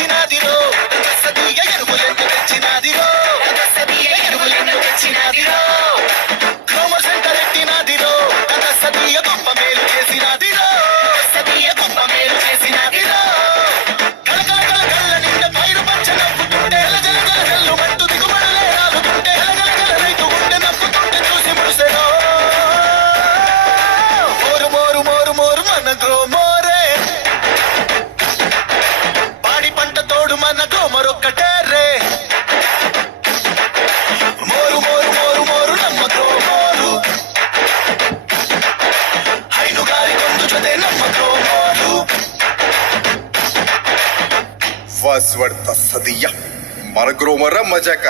Cincinnati. ವಾಸ್ವರ್ಥ ಸದಿಯ ಮರಗ್ರೋಮರ ಮಜಕ